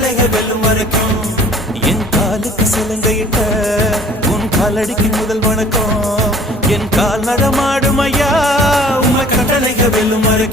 கட்டளைக வெல்லும் வரைக்கும் என் காலுக்கு சிலங்கையிட்ட உன் காலடிக்கு முதல் வணக்கம் என் கால் நடமாடும் ஐயா உங்க கட்டளைக வெல்லும் வரைக்கும்